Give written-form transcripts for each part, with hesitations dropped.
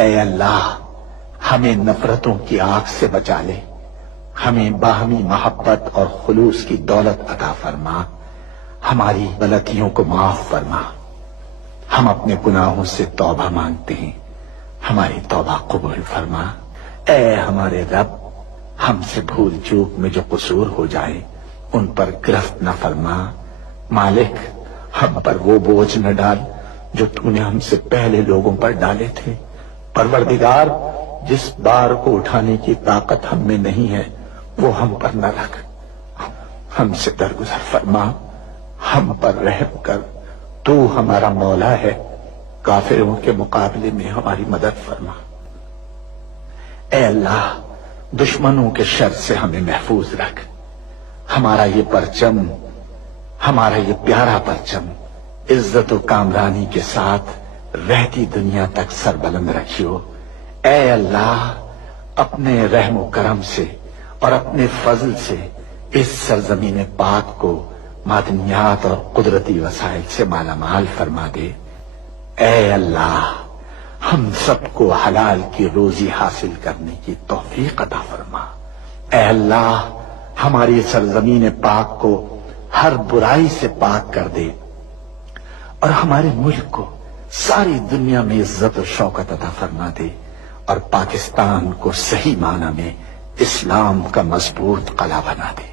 اے اللہ ہمیں نفرتوں کی آگ سے بچا لے، ہمیں باہمی محبت اور خلوص کی دولت عطا فرما، ہماری غلطیوں کو معاف فرما۔ ہم اپنے گناہوں سے توبہ مانگتے ہیں، ہماری توبہ قبول فرما۔ اے ہمارے رب، ہم سے بھول چوک میں جو قصور ہو جائے ان پر گرفت نہ فرما۔ مالک، ہم پر وہ بوجھ نہ ڈال جو تو نے ہم سے پہلے لوگوں پر ڈالے تھے۔ پروردگار، جس بار کو اٹھانے کی طاقت ہم میں نہیں ہے وہ ہم پر نہ رکھ، ہم سے درگزر فرما، ہم پر رحم کر۔ تو ہمارا مولا ہے، کافروں کے مقابلے میں ہماری مدد فرما۔ اے اللہ، دشمنوں کے شر سے ہمیں محفوظ رکھ۔ ہمارا یہ پرچم، ہمارا یہ پیارا پرچم عزت و کامرانی کے ساتھ رہتی دنیا تک سربلند رکھیو۔ اے اللہ، اپنے رحم و کرم سے اور اپنے فضل سے اس سرزمین پاک کو معدنیات اور قدرتی وسائل سے مالا مال فرما دے۔ اے اللہ، ہم سب کو حلال کی روزی حاصل کرنے کی توفیق عطا فرما۔ اے اللہ، ہماری سرزمین پاک کو ہر برائی سے پاک کر دے اور ہمارے ملک کو ساری دنیا میں عزت و شوکت عطا فرما دے، اور پاکستان کو صحیح معنی میں اسلام کا مضبوط قلعہ بنا دے۔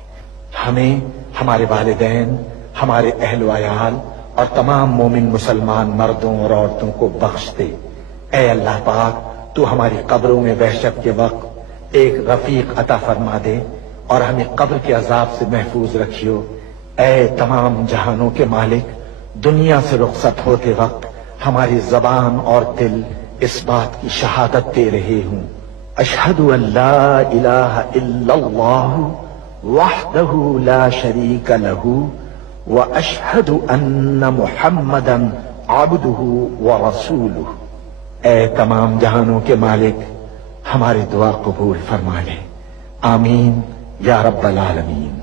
ہمیں، ہمارے والدین، ہمارے اہل و عیال اور تمام مومن مسلمان مردوں اور عورتوں کو بخش دے۔ اے اللہ پاک، تو ہماری قبروں میں وحشت کے وقت ایک رفیق عطا فرما دے اور ہمیں قبر کے عذاب سے محفوظ رکھیو۔ اے تمام جہانوں کے مالک، دنیا سے رخصت ہوتے وقت ہماری زبان اور دل اس بات کی شہادت دے رہے ہوں، اشہد ان لا الہ الا اللہ وحدہ لا شریک لہ واشہد ان محمدا عبدہ ورسولہ۔ اے تمام جہانوں کے مالک، ہماری دعا قبول فرما لے، آمین یا رب العالمین۔